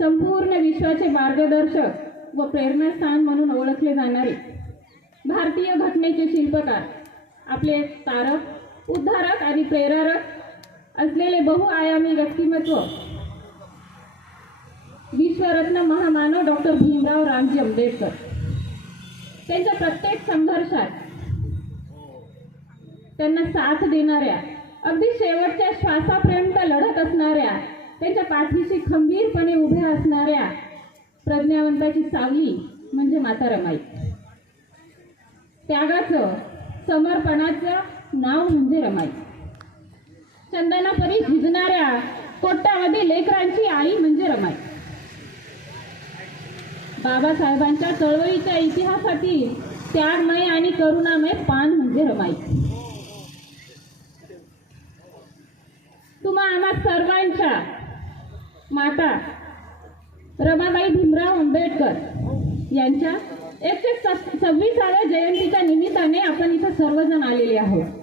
संपूर्ण विश्वाचे मार्गदर्शक व प्रेरणास्थान म्हणून ओळखले जाणारे भारतीय घटनेचे शिल्पकार, आपले तारक, उद्धारक आणि प्रेरक असलेले बहुआयामी व्यक्तिमत्व विश्वरत्न महामानव डॉक्टर भीमराव रामजी आंबेडकर. त्यांच्या प्रत्येक संघर्षात त्यांना साथ देणाऱ्या, अगदी शेवटच्या श्वासापर्यंत लढत असणाऱ्या, त्यांच्या पाठीशी खंबीरपणे उभ्या असणाऱ्या प्रज्ञावंताची सावली म्हणजे माता रमाई. त्यागाचं, समर्पणाचं नाव म्हणजे रमाई. चंदनापरी झिजणाऱ्या कोट्यावधी लेकरांची आई म्हणजे रमाई. बाबासाहेबांच्या चळवळीच्या इतिहासातील त्यागमय आणि करुणामय पान म्हणजे रमाई. तुम्हा आम्हा सर्वांच्या माता रमाबाई भीमराव आंबेडकर यांच्या 126व्या जयंतीच्या निमित्ताने आपण इथं सर्वजण आलेले आहोत.